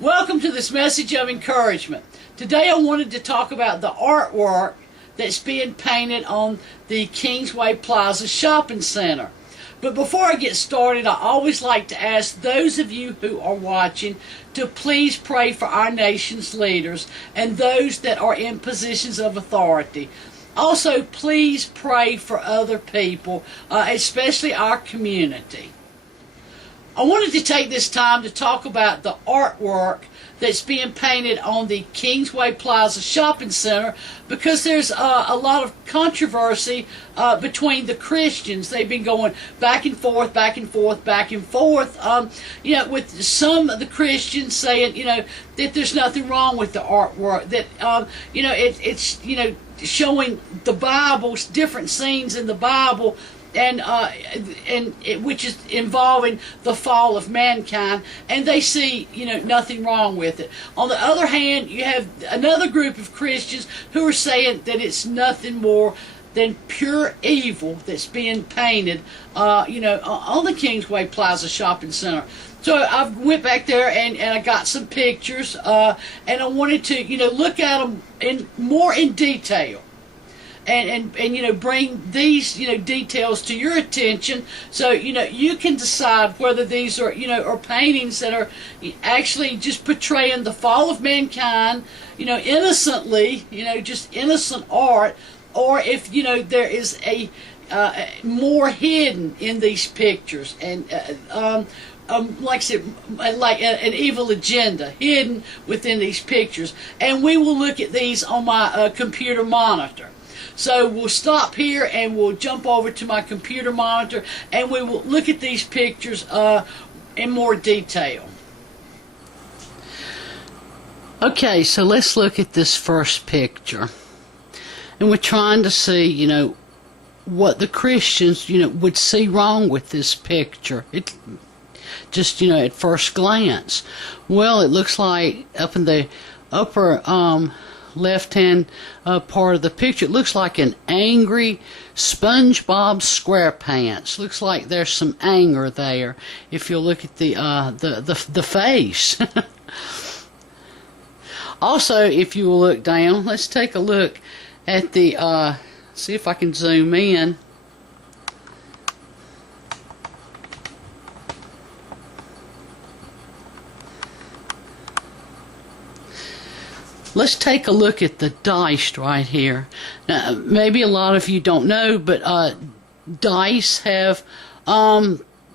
Welcome to this message of encouragement. Today I wanted to talk about the artwork that's being painted on the Kingsway Plaza Shopping Center. But before I get started, I always like to ask those of you who are watching to please pray for our nation's leaders and those that are in positions of authority. Also, please pray for other people, especially our community. I wanted to take this time to talk about the artwork that's being painted on the Kingsway Plaza Shopping Center because there's a lot of controversy between the Christians. They've been going back and forth, back and forth, back and forth. With some of the Christians saying, that there's nothing wrong with the artwork, that it's showing the Bible's different scenes in the Bible. Which is involving the fall of mankind, and they see nothing wrong with it. On the other hand, you have another group of Christians who are saying that it's nothing more than pure evil that's being painted on the Kingsway Plaza Shopping Center. So I went back there and I got some pictures, and I wanted to look at them more in detail. And bring these details to your attention, so you can decide whether these are are paintings that are actually just portraying the fall of mankind, innocently, just innocent art, or if there is a more hidden in these pictures, and like I said, like an evil agenda hidden within these pictures. And we will look at these on my computer monitor. So we'll stop here and we'll jump over to my computer monitor and we will look at these pictures in more detail. Okay, so let's look at this first picture. And we're trying to see, what the Christians, would see wrong with this picture. It just, at first glance. Well, it looks like up in the upper left-hand part of the picture, it looks like an angry SpongeBob SquarePants. Looks like there's some anger there if you look at the face. Also, if you will look down, let's take a look at the see if I can zoom in. Let's take a look at the dice right here. Now, maybe a lot of you don't know, but dice have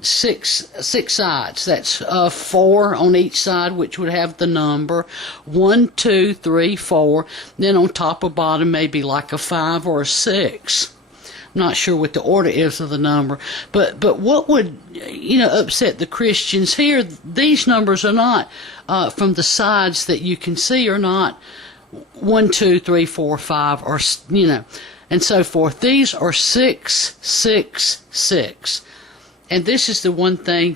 six sides. That's 4 on each side, which would have the number 1, 2, 3, 4. Then on top or bottom, maybe like a 5 or a 6. I'm not sure what the order is of the number, but what would upset the Christians here? These numbers are not from the sides that you can see are not 1, 2, 3, 4, 5, or and so forth. These are 6, 6, 6, and this is the one thing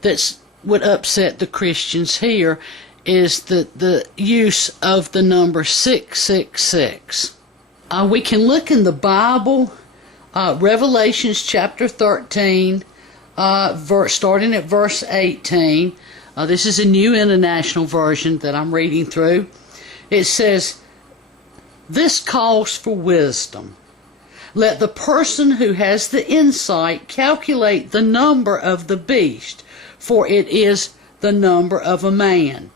that's would upset the Christians here is the use of the number 666. We can look in the Bible. Revelations chapter 13, starting at verse 18. This is a New International Version that I'm reading through. It says, "This calls for wisdom. Let the person who has the insight calculate the number of the beast, for it is the number of a man.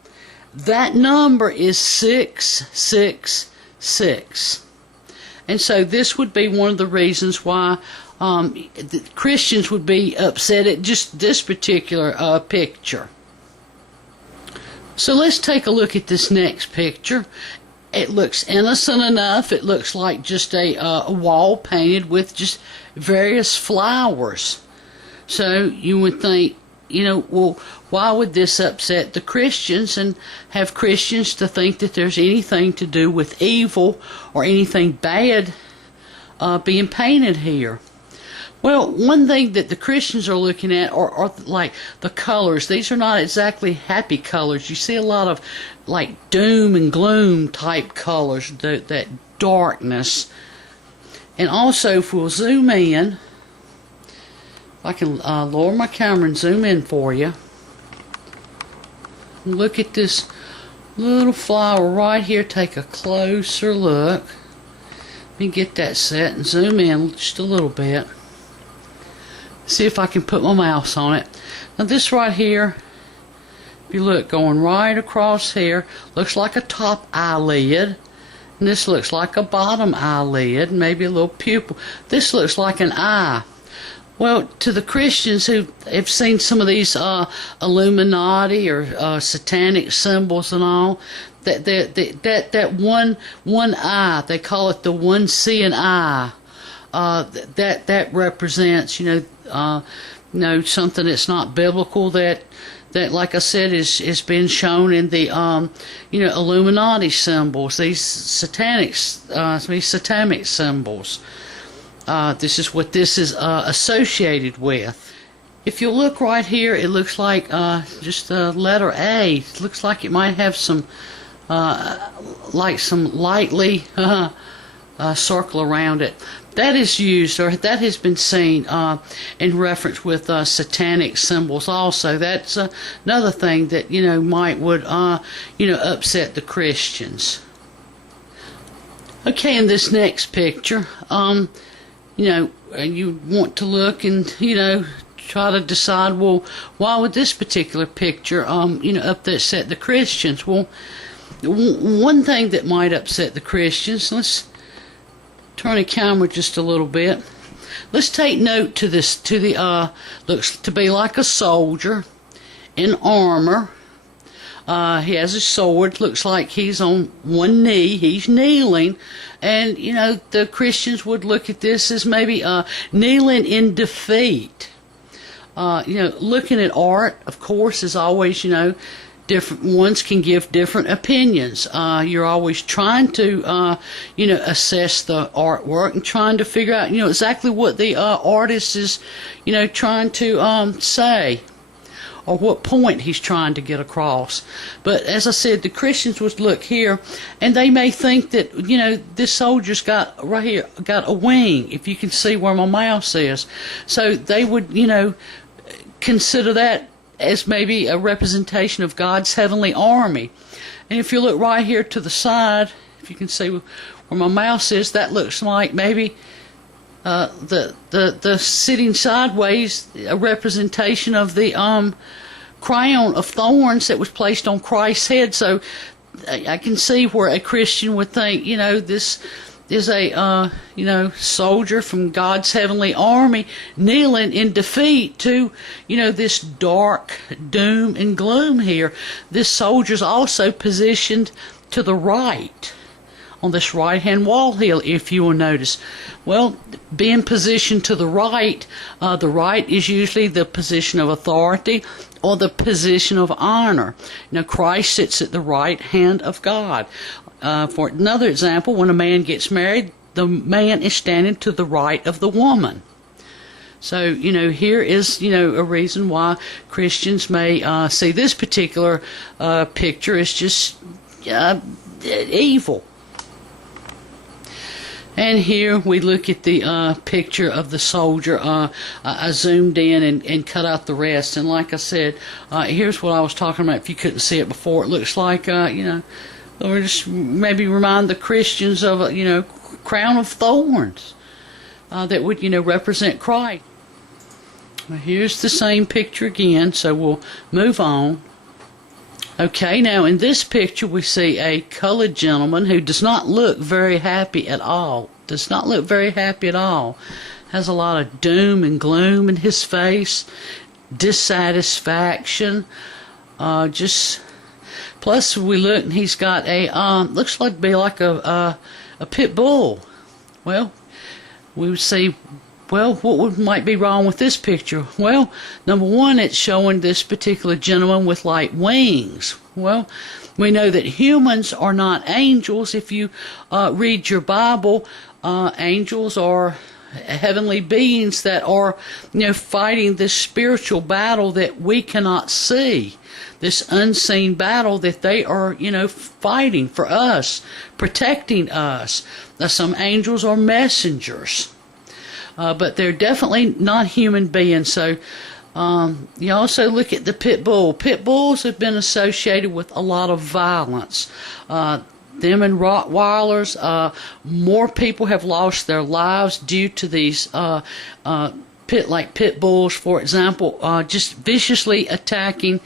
That number is 666. And so this would be one of the reasons why the Christians would be upset at just this particular picture. So let's take a look at this next picture. It looks innocent enough. It looks like just a wall painted with just various flowers. So you would think, well, why would this upset the Christians and have Christians to think that there's anything to do with evil or anything bad being painted here? Well, one thing that the Christians are looking at are like the colors. These are not exactly happy colors. You see a lot of like doom and gloom type colors, that darkness. And also, if we'll zoom in, I can lower my camera and zoom in for you. Look at this little flower right here. Take a closer look. Let me get that set and zoom in just a little bit. See if I can put my mouse on it. Now this right here, if you look, going right across here, looks like a top eyelid. And this looks like a bottom eyelid, maybe a little pupil. This looks like an eye. Well, to the Christians who have seen some of these Illuminati or satanic symbols and all, that one eye, they call it the one seeing eye. That represents, something that's not biblical. That like I said is being shown in the Illuminati symbols, these satanic symbols. This is what this is associated with. If you look right here, it looks like just the letter A. It looks like it might have some lightly circle around it. That is used, or that has been seen in reference with satanic symbols also. That's another thing that would upset the Christians. Okay, in this next picture, you want to look and try to decide, well, why would this particular picture upset the Christians? Well, one thing that might upset the Christians, let's turn the camera just a little bit. Let's take note to this, looks to be like a soldier in armor. He has a sword, looks like he's on one knee, he's kneeling, and the Christians would look at this as maybe kneeling in defeat. Looking at art, of course, is always, different ones can give different opinions. You're always trying to, assess the artwork and trying to figure out, exactly what the artist is, trying to say, or what point he's trying to get across. But as I said, the Christians would look here, and they may think that, this soldier's got right here, got a wing, if you can see where my mouse is. So they would, consider that as maybe a representation of God's heavenly army. And if you look right here to the side, if you can see where my mouse is, that looks like maybe the sitting sideways, a representation of the crown of thorns that was placed on Christ's head. So I can see where a Christian would think, this is a soldier from God's heavenly army kneeling in defeat to this dark doom and gloom here. This soldier's also positioned to the right on this right hand wall here, if you will notice. Well, being positioned to the right is usually the position of authority or the position of honor. Christ sits at the right hand of God. For another example, when a man gets married, the man is standing to the right of the woman. So, here is, a reason why Christians may see this particular picture as just evil. And here we look at the picture of the soldier. I zoomed in and cut out the rest. And like I said, here's what I was talking about. If you couldn't see it before, it looks like, or just maybe remind the Christians of a, crown of thorns that would, represent Christ. Well, here's the same picture again, so we'll move on. Okay, now in this picture we see a colored gentleman who does not look very happy at all. Does not look very happy at all. Has a lot of doom and gloom in his face, dissatisfaction, plus we look and he's got a looks like a pit bull. Well, we would see, well, what might be wrong with this picture? Well, number one, it's showing this particular gentleman with like wings. Well, we know that humans are not angels. If you read your Bible, angels are heavenly beings that are, fighting this spiritual battle that we cannot see. This unseen battle that they are, fighting for us, protecting us. Now, some angels are messengers. But they're definitely not human beings. So You also look at the pit bull. Pit bulls have been associated with a lot of violence. Them and Rottweilers, more people have lost their lives due to these pit bulls, for example, just viciously attacking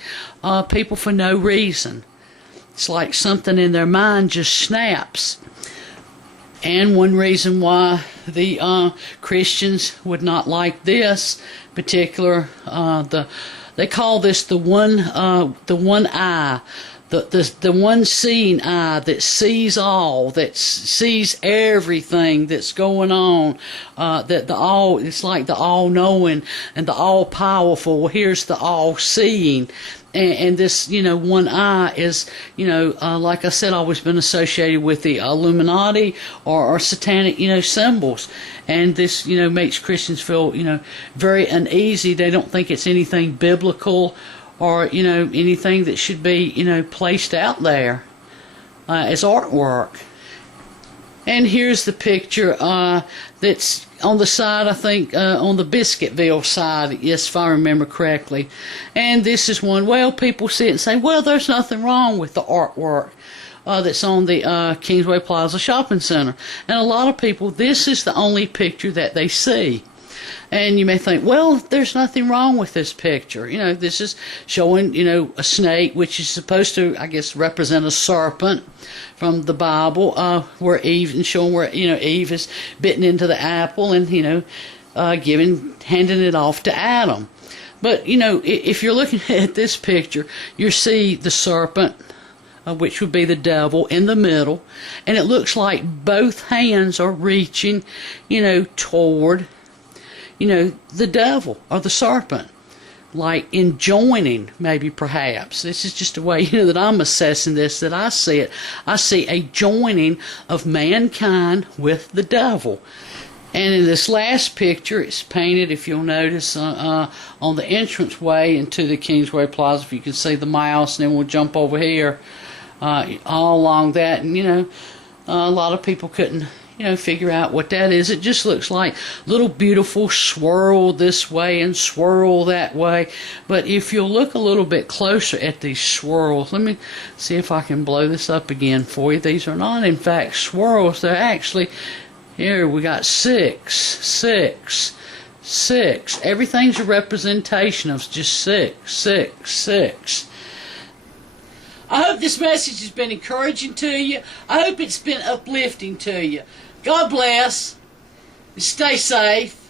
people for no reason. It's like something in their mind just snaps. And one reason why the Christians would not like this particular, they call this the one eye, the one seeing eye that sees all, that sees everything that's going on, it's like the all-knowing and the all-powerful. Well, here's the all-seeing. And this, one eye is, like I said, always been associated with the Illuminati or satanic, symbols. And this, makes Christians feel, very uneasy. They don't think it's anything biblical or, anything that should be, placed out there as artwork. And here's the picture that's on the side, I think, on the Biscuitville side, yes, if I remember correctly. And this is one, well, people see it and say, well, there's nothing wrong with the artwork that's on the Kingsway Plaza Shopping Center. And a lot of people, this is the only picture that they see. And you may think, well, there's nothing wrong with this picture. This is showing, a snake, which is supposed to, I guess, represent a serpent from the Bible, where Eve, and showing where, Eve is bitten into the apple and, handing it off to Adam. But, if you're looking at this picture, you see the serpent, which would be the devil, in the middle, and it looks like both hands are reaching, toward the devil or the serpent, like enjoining, maybe perhaps. This is just a way, that I'm assessing this, that I see it. I see a joining of mankind with the devil. And in this last picture, it's painted, if you'll notice, on the entranceway into the Kingsway Plaza. If you can see the mouse, and then we'll jump over here, all along that. And, a lot of people couldn't figure out what that is. It just looks like little beautiful swirl this way and swirl that way. But if you'll look a little bit closer at these swirls, let me see if I can blow this up again for you. These are not, in fact, swirls. They're actually, here we got 6, 6, 6. Everything's a representation of just 6, 6, 6. I hope this message has been encouraging to you. I hope it's been uplifting to you. God bless. Stay safe.